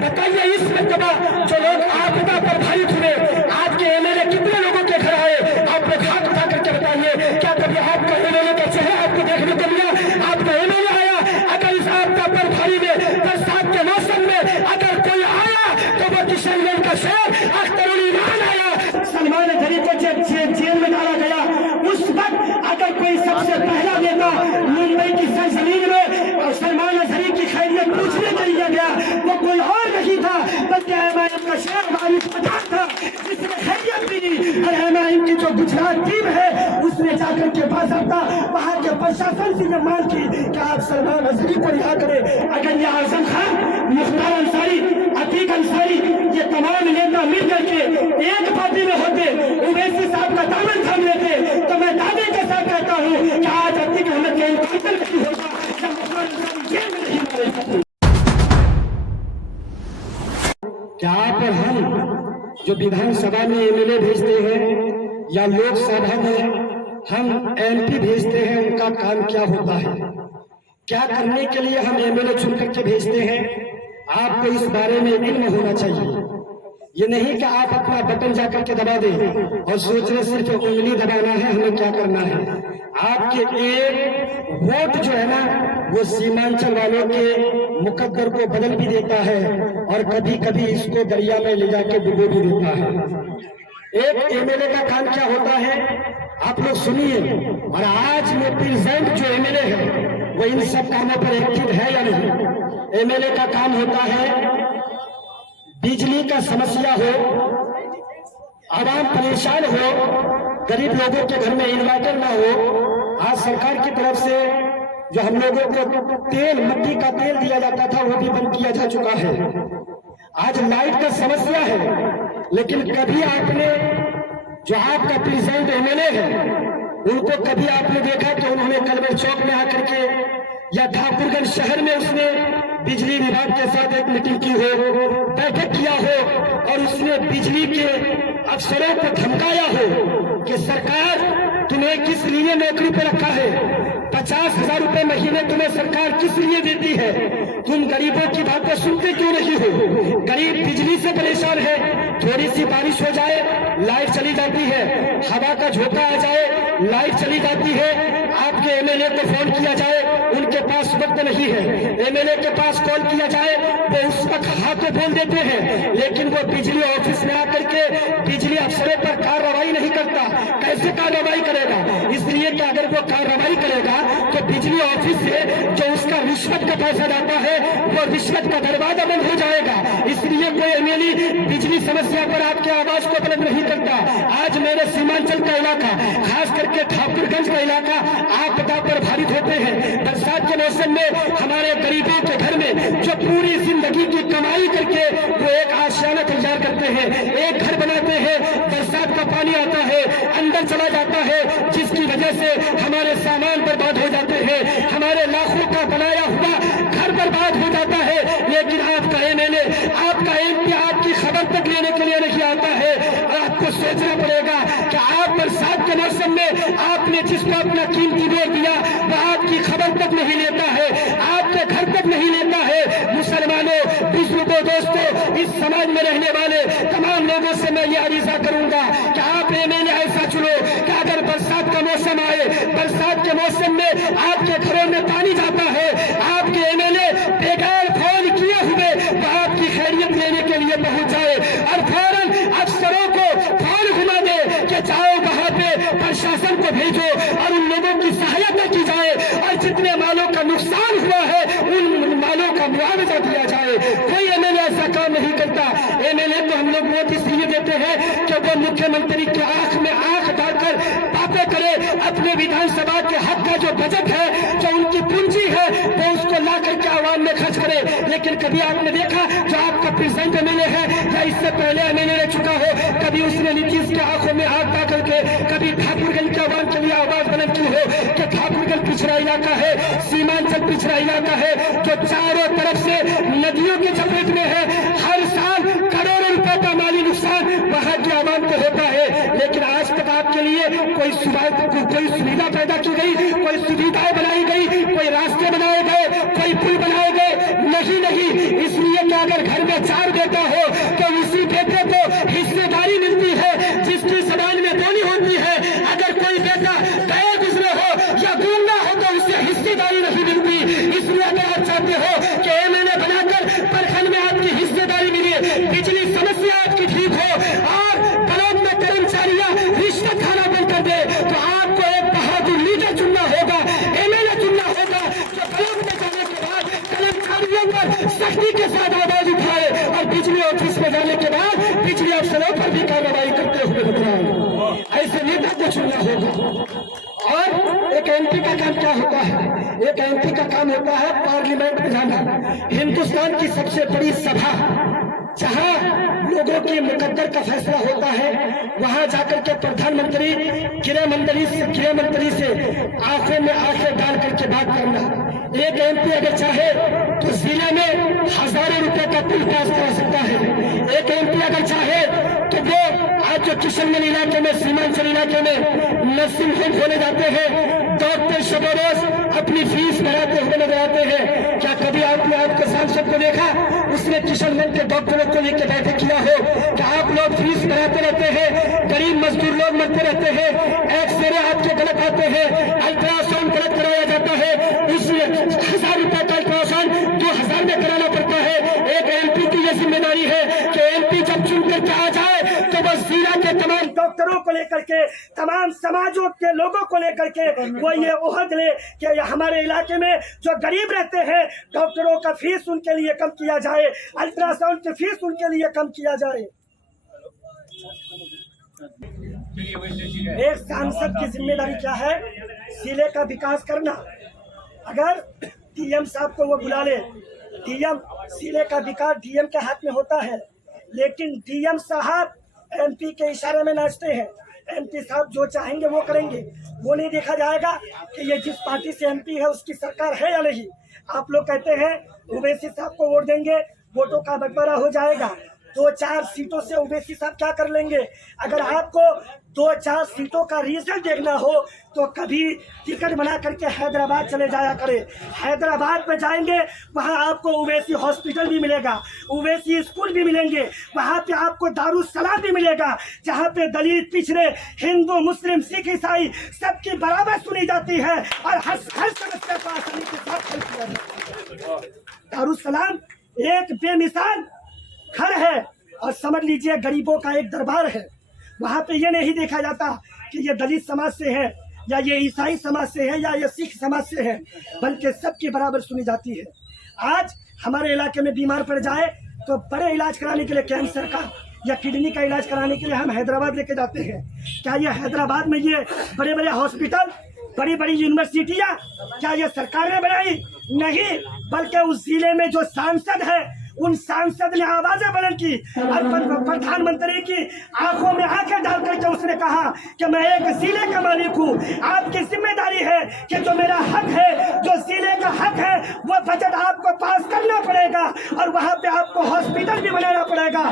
बताइए इस मरतबा जो लोग आपदा पर भारित हुए, आज के एमएलए कितने लोगों के घर आए? आप लोग हाथ उठा करके बताइए, क्या कभी आपका एमएलए का चेहरा आपको देखने को मिला? आपका एमएलए आया? अगर इस आपदा पर भारी में बरसात के मौसम में अगर कोई आया तो वो किशनगंज का शहर अख्तरुल ईमान आया। सलमान अजहरी को जब जेल में डाला गया, उस वक्त अगर कोई सबसे पहला नेता मुंबई की सरजमीन में और सलमान अजहरी की खैरियत पूछने के लिए गया, वो कोई और नहीं था बल्कि एमआईएम का शेख वारिस पठान था, जिसने खैरियत भी दी। और एमआईएम की जो गुजरात टीम है उसने जाकर के बाज़ाब्ता वहां के प्रशासन से ये मांग की कि आप सलमान अजहरी को रिहा करें। अगर ये आजम खान, मुख्तार अंसारी, अतीक अंसारी, ये तमाम नेता मिल करके एक पार्टी में होते, उवैसी साहब का दामन थाम लेते, तो मैं दावे के साथ कहता हूँ कि आज अतीक अहमद का इनकाउंटर नहीं होगा, या मुख्तार अंसारी जेल में नहीं मारे जाते। क्या आप और हम जो विधानसभा में एमएलए भेजते हैं या लोकसभा में हम एमपी भेजते हैं, उनका काम क्या होता है? क्या करने के लिए हम एमएलए चुन करके भेजते हैं? आपको इस बारे में इल्म होना चाहिए। ये नहीं कि आप अपना बटन जाकर के दबा दें और सोच रहे सिर्फ उंगली दबाना है, हमें क्या करना है। आपके एक वोट जो है ना, वो सीमांचल वालों के मुकद्दर को बदल भी देता है और कभी कभी इसको दरिया में ले जाके डुबो भी देता है। एक एमएलए का काम क्या होता है, आप लोग सुनिए। और आज में प्रेजेंट जो एमएलए है वो इन सब कामों पर एक्टिव है या नहीं? एमएलए का काम होता है बिजली का समस्या हो, आवाम परेशान हो, गरीब लोगों के घर में इन्वर्टर ना हो। आज सरकार की तरफ से जो हम लोगों को तेल, मिट्टी का तेल दिया जाता था, वो भी बंद किया जा चुका है। आज लाइट का समस्या है, लेकिन कभी आपने जो आपका प्रेजेंट एमएलए है उनको कभी आपने देखा कि उन्होंने कलवर चौक में आकर के या ठाकुरगंज शहर में उसने बिजली विभाग के साथ एक मीटिंग की हो, बैठक किया हो और उसने बिजली के अफसरों को धमकाया हो कि सरकार तुम्हें किस लिए नौकरी पर रखा है, 50,000 रुपए महीने तुम्हें सरकार किस लिए देती है, तुम गरीबों की बातें सुनते क्यों नहीं हो? गरीब बिजली से परेशान है, थोड़ी सी बारिश हो जाए लाइट चली जाती है, हवा का झोंका आ जाए लाइट चली जाती है। आपके एमएलए को फोन किया जाए, उनके पास वक्त नहीं है। एमएलए के पास कॉल किया जाए, वो उस वक्त हाँ तो बोल देते हैं, लेकिन वो बिजली ऑफिस में आकर के बिजली अफसरों पर कार्रवाई नहीं करता। कैसे कार्रवाई करेगा? इसलिए कि अगर वो कार्रवाई करेगा तो बिजली ऑफिस से जो उसका रिश्वत का पैसा जाता है वो रिश्वत का दरवाजा बंद हो जाएगा। इसलिए कोई एमएलए बिजली समस्या पर आपकी आवाज को बुलंद नहीं करता। आज मेरे सीमांचल का इलाका, खास करके ठाकुरगंज का इलाका आपदा पर भारित होते हैं। बरसात के मौसम में हमारे गरीबों के घर में जो पूरी जिंदगी की कमाई करके वो एक आशियाना तैयार करते हैं, एक घर बनाते हैं, बरसात का पानी आता है अंदर चला जाता है, जिसकी वजह से हमारे सामान बर्बाद हो जाते हैं, हमारे लाखों का बनाया हुआ घर बर्बाद हो जाता है। लेकिन आपका एमएलए, आपका एमपी आपकी खबर तक लेने के लिए नहीं आता है। और आपको सोचना पड़ेगा कि आप बरसात के मौसम में आपने जिसको अपना कीमती वोट दिया वो आपकी खबर तक नहीं लेता है, आपके घर तक नहीं लेता है। मुसलमानों, बुजुर्गों, दोस्तों, इस समाज में रहने वाले तमाम लोगों से मैं ये अरीजा करूंगा कि आप एमएलए ऐसा चुनो कि अगर बरसात का मौसम आए, बरसात के मौसम में आपके घरों में पानी जाता है, आपके एमएलए बेगैर फोन किए हुए वो आपकी खैरियत लेने के लिए पहुंच जाए और फौरन अफसरों को फोन घुमा दे कि जाओ वहां पे प्रशासन को भेजो और उन लोगों की सहायता की जाए और जितने मालों का नुकसान हुआ है उन मालों का मुआवजा दिया जाए। कोई एमएलए ऐसा काम नहीं करता। एमएलए को हम लोग वोट इसलिए देते हैं कि वो मुख्यमंत्री की आंख में आंख डालकर बातें करे, अपने विधानसभा के हक का जो बजट है, जो उनकी पूंजी है, वो उसको ला करके आवाम में खर्च करे। लेकिन कभी आपने देखा जो आपका प्रेजेंट एमएलए है या इससे पहले एमएलए रह चुका हो, कभी उसने नीतीश की आंखों में आंख डाल के कभी ठाकुरगंज के आवाम के लिए आवाज बुलंद की हो कि ठाकुरगंज पिछड़ा इलाका है, सीमांचल पिछड़ा इलाका है, जो चारों तरफ से नदियों के चपेट में है, हर साल करोड़ों रुपए का माली नुकसान वहां की आवाम को होता है। लेकिन आज तक आपके लिए कोई सुविधा पैदा की गई, कोई सुविधाएं बनाई गई, कोई रास्ते बनाए गए, कोई पुल बनाए गए नहीं। इसलिए कि अगर घर में 4 बेटा हो तो उसी बेटे को हिस्सेदारी मिलती है जिसकी जबान में बोली होती है। अगर कोई बेटा गए गुजरे हो या गूंगा हो तो उससे हिस्सेदारी नहीं मिलती। इसलिए अगर आप चाहते हो कि एमएलए बनाकर प्रखंड में आपकी हिस्सेदारी मिले, बिजली समस्या आपकी ठीक हो और ब्लॉक में कर्मचारियां रिश्वत खाना बंद कर दे, तो आपको एक बहादुर लीडर चुनना होगा, एमएलए चुनना होगा जो ब्लॉक में जाने के बाद कर्मचारियों पर सख्ती के साथ आवाज उठाए और बिजली ऑफिस में जाने के बाद बिजली अफसरों पर भी कार्रवाई करते हुए बताए। ऐसे नेता को चुनना होगा। और एक एमपी का काम क्या होता है? एक एमपी का काम होता है पार्लियामेंट में जाना, हिंदुस्तान की सबसे बड़ी सभा जहां लोगों के मुकद्दर का फैसला होता है, वहां जाकर के प्रधानमंत्री गृह मंत्री से आंखों में आंखें डाल करके बात करना। एक एमपी अगर चाहे तो जिले में हजारों रुपए का पुल पास करा सकता है। एक एमपी अगर चाहे तो वो आज जो किशनगंज इलाके में, सीमांचल इलाके में नर्सिंग होम खोले जाते हैं, डॉक्टर शबरोज अपनी फीस बढ़ाते हुए नजर आते हैं। क्या कभी आपने आपके सांसद को देखा उसने किशनगंज के डॉक्टरों को लेकर बैठक किया हो? क्या आप लोग फीस बढ़ाते रहते हैं, गरीब मजदूर लोग मरते रहते हैं, एक्सरे आपके गलत आते हैं, अल्ट्रासाउंड गलत कराया जाता है, उस 1000 रुपए का अल्ट्रासाउंड 2000 में कराना पड़ता है। एक एमपी की यह जिम्मेदारी है कि एमपी जब चुन करके आ जाए तो बस जिला के तमाम डॉक्टरों को लेकर के, तमाम समाजों के लोगों को लेकर के वो ये ओहद ले कि हमारे इलाके में जो गरीब रहते हैं डॉक्टरों का फीस उनके लिए कम किया जाए, अल्ट्रासाउंड की फीस उनके लिए कम किया जाए। एक सांसद की जिम्मेदारी क्या है? जिले का विकास करना। अगर डीएम साहब को वो बुला ले, डीएम जिले का विकास डीएम के हाथ में होता है, लेकिन डीएम साहब एमपी के इशारे में नाचते हैं। एमपी साहब जो चाहेंगे वो करेंगे, वो नहीं देखा जाएगा कि ये जिस पार्टी से एमपी है उसकी सरकार है या नहीं। आप लोग कहते हैं ओवैसी साहब को वोट देंगे, वोटों का बंटवारा हो जाएगा। 2-4 सीटों से ओवैसी साहब क्या कर लेंगे? अगर आपको 2-4 सीटों का रिजल्ट देखना हो तो कभी टिकट बना करके हैदराबाद चले जाया करे। हैदराबाद में जाएंगे, वहां आपको ओवैसी हॉस्पिटल भी मिलेगा, ओवैसी स्कूल भी मिलेंगे, वहां पे आपको दारुसलाम भी मिलेगा, जहां पे दलित, पिछड़े, हिंदू, मुस्लिम, सिख, ईसाई सबकी बराबर सुनी जाती है और हर समस्या को आसानी के साथ हल किया जाता है। दारुसलाम एक बेमिसाल घर है और समझ लीजिए गरीबों का एक दरबार है। वहाँ पे ये नहीं देखा जाता कि ये दलित समाज से है या ये ईसाई समाज से है या ये सिख समाज से है, बल्कि सबकी बराबर सुनी जाती है। आज हमारे इलाके में बीमार पड़ जाए तो बड़े इलाज कराने के लिए, कैंसर का या किडनी का इलाज कराने के लिए हम हैदराबाद लेके जाते हैं। क्या ये हैदराबाद में ये बड़े बड़े हॉस्पिटल, बड़ी बड़ी यूनिवर्सिटियाँ क्या ये सरकार ने बनाई? नहीं, बल्कि उस जिले में जो सांसद है उन सांसद ने आवाजें बुलंद की और प्रधानमंत्री की आंखों में आंखें डाल करके उसने कहा कि मैं एक जिले का मालिक हूँ, आपकी जिम्मेदारी है कि जो मेरा हक है, जो जिले का हक है, वो बजट आपको पास करना पड़ेगा और वहाँ पे आपको हॉस्पिटल भी बनाना पड़ेगा।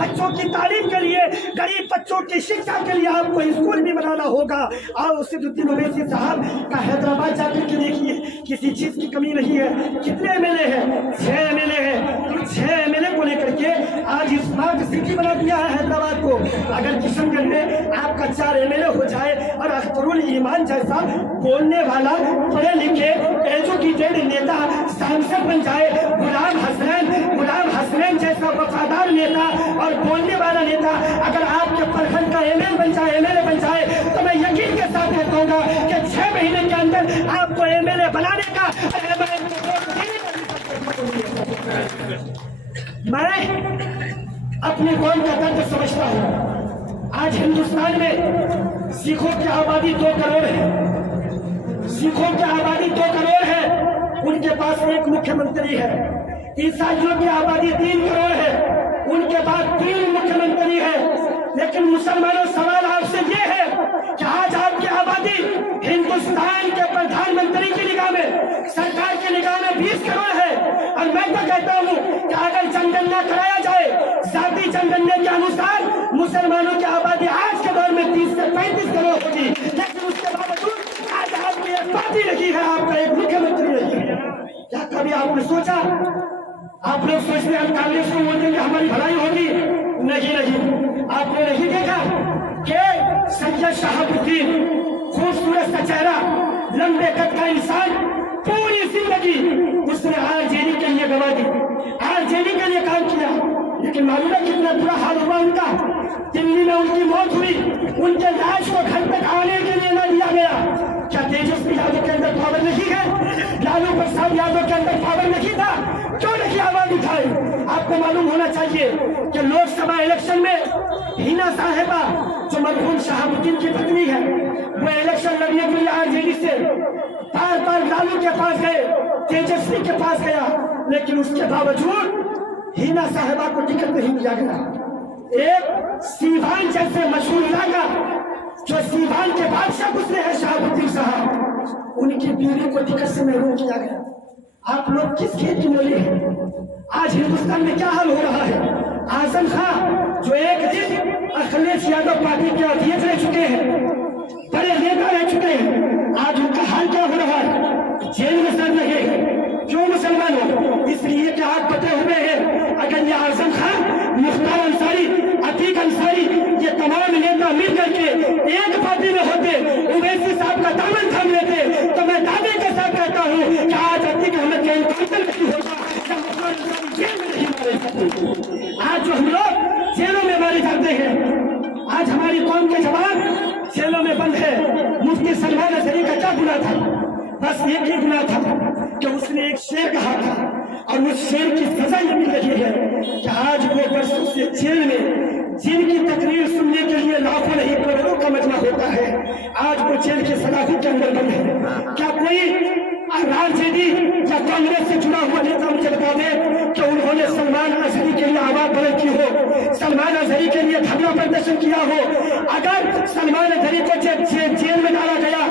बच्चों की तालीम के लिए, गरीब बच्चों की शिक्षा के लिए आपको स्कूल भी बनाना होगा। और सिद्दुद्दीन ओवैसी साहब का हैदराबाद जाकर के देखिए, किसी चीज की कमी नहीं है। कितने एमएलए हैं? 6 एमएलए हैं। 6 एमएलए को लेकर के आज स्मार्ट सिटी बना दिया है हैदराबाद को। अगर किशनगंज में आपका 4 एमएलए हो जाए और अख्तरुल ईमान जैसा बोलने वाला, पढ़े लिखे, एजुकेटेड नेता सांसद बन जाए, गुलाम हसनैन जैसा वफादार नेता और बोलने वाला नेता अगर आपके प्रखंड का एमएलए बन जाए तो मैं यकीन के साथ कहूँगा कि 6 महीने के अंदर आपको एमएलए बनाने का, मैं अपनी कौम का दर्द समझता हूँ। आज हिंदुस्तान में सिखों की आबादी 2 करोड़ है। सिखों की आबादी 2 करोड़ है, उनके पास एक मुख्यमंत्री है। ईसाइयों की आबादी 3 करोड़ है, उनके पास 3 मुख्यमंत्री है। लेकिन मुसलमानों, सवाल आपसे ये है कि आज आपकी आबादी हिंदुस्तान के प्रधानमंत्री की निगाह में, सरकार की निगाह में 20 करोड़ है। और मैं तो कहता हूँ कि अगर जनगणना कराया जाए जाति जनगणना के अनुसार मुसलमानों की आबादी आज के दौर में 30 से 35 करोड़ होगी। लेकिन उसके बावजूद आज आपकी एक पार्टी रही है, आपका एक मुख्यमंत्री रही है। क्या कभी आपने सोचा आप लोग सोचते हैं हम कांग्रेस को वोट देंगे हमारी भलाई होगी, नहीं नहीं। आपने नहीं देखा कि सैयद शहाबुद्दीन, खूबसूरत सा चेहरा, लंबे कद का इंसान, पूरी जिंदगी उसने आरजेडी के लिए गवा दी, आरजेडी के लिए काम किया, लेकिन मालूम है कितना बुरा हाल हुआ उनका। दिल्ली में उनकी मौत हुई, उनके लाश को घर तक आने के लिए न दिया गया। क्या तेजस्वी यादव के अंदर पावर नहीं है? लालू प्रसाद यादव के अंदर पावर नहीं था? क्यों नहीं आवाज उठाई? आपको मालूम होना चाहिए कि लोकसभा इलेक्शन में हिना साहिबा, जो मरहूम शहाबुद्दीन की पत्नी है, वो इलेक्शन लड़ने के लिए आरजेडी से बार बार लालू के पास गए, तेजस्वी के पास गया, लेकिन उसके बावजूद हिना साहिबा को टिकट नहीं दिया गया। एक सीवान जैसे मशहूर इलाका, जो सीवान के बादशाह गुजरे हैं शहाबुद्दीन साहब, उनकी बीवी को टिकट से महरूम किया गया। आप लोग किस खेत की मूली है? आज हिंदुस्तान में क्या हाल हो रहा है? आजम खां जो एक दिन अखिलेश यादव पार्टी के अध्यक्ष रह चुके हैं, बड़े नेता रह चुके हैं, आज उनका हाल क्या हो रहा है? जेल में सड़ रहे हैं। क्यों मुसलमानों? इसलिए कि आप बते हुए हैं अगर ये आजम खान, मुख्तार अंसारी, अतीक अंसारी, ये तमाम नेता मिल करके एक पार्टी में होते, उवैसी साहब का दामन थाम लेते, तो मैं दावे के साथ कहता हूँ कि आज अतीक अहमद का इनकाउंटर नहीं होता, जेल में नहीं मारे जाते। आज जो हम लोग जेलों में मारे जाते हैं, आज हमारी कौम के जवान जेलों में बंद है। मुफ्ती सलमान अजहरी का क्या गुनाह था? बस एक ही गुनाह था कि उसने एक शेर कहा था, और उस शेर की सजा ये मिल रही है कि आज वो बरसों से जेल में, जिनकी तकरीर सुनने के लिए लाखों नहीं करोड़ों का मजमा होता है, आज वो जेल के सलाखों के अंदर बंद है। क्या कोई आरजेडी या कांग्रेस से जुड़ा हुआ नेता मुझे बता दे कि उन्होंने सलमान अजहरी के लिए आवाज बुलंद की हो, सलमान अजहरी के लिए धरना प्रदर्शन किया हो? अगर सलमान अजहरी को जेल में डाला गया,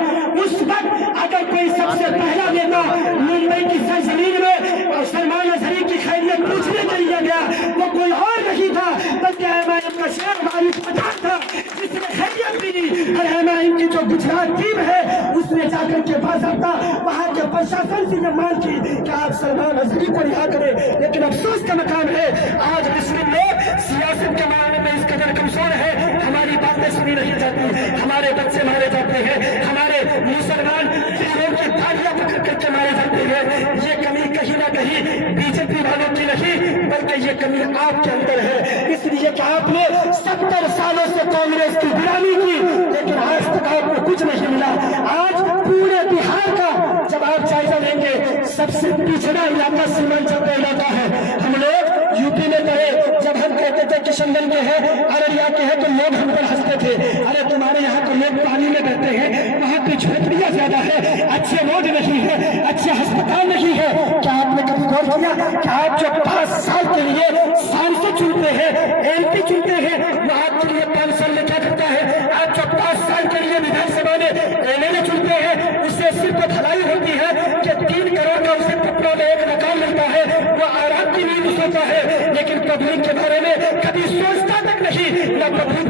उस वक्त अगर कोई सबसे पहला नेता मुंबई की सरजमीन में और सलमान अजहरी की खैरियत पूछने के लिए गया, वो कोई और नहीं था बल्कि एमआईएम का शेर वारिस पठान था, जिसने खैरियत भी दी। और एमआईएम की जो गुजरात टीम है, उसने जाकर के बाज़ाब्ता वहां के प्रशासन से ये मांग की कि आप सलमान अजहरी को रिहा करें। लेकिन अफसोस का मकाम है आज मुस्लिम लोग सियासत के मामले में इस कदर कमजोर है, हमारी बातें सुनी नहीं जाती, हमारे बच्चे मारे जाते हैं, हमारे मुसलमान फिरों की तालियां पकड़ करके मारे जाते हैं। ये कमी कहीं ना कहीं बीजेपी वालों की नहीं, बल्कि ये कमी आपके अंदर है। इसलिए कि आपने 70 सालों से कांग्रेस की गुलामी की, लेकिन आज तक आपको कुछ नहीं मिला। आज पूरे बिहार का जब आप जायजा लेंगे, सबसे पिछड़ा इलाका सीमांचल इलाका है। हम लोग यूपी में रहे, जब हम कहते थे किशनगंज के हैं, अररिया के हैं, तो लोग हम पर हंसते थे, अरे तुम्हारे यहाँ तो लोग पानी में बहते हैं, वहाँ पे झोपड़ियाँ ज्यादा है, अच्छे रोड नहीं है, अच्छे अस्पताल नहीं है। क्या आपने कभी गौर किया कि आप जो 5 साल के लिए सांसद चुनते हैं, एमपी चुनते हैं, वो आपके लिए 5 साल में क्या करता है? आप जो 5 साल के लिए विधानसभा में एमएलए चुनते हैं, उससे सिर्फ भलाई होती है कि 3 करोड़ का उसे पटना में एक मकान मिलता है, वो आराम की नींद सोता है, लेकिन पब्लिक के बारे में कभी सोचता तक नहीं। न पब्लिक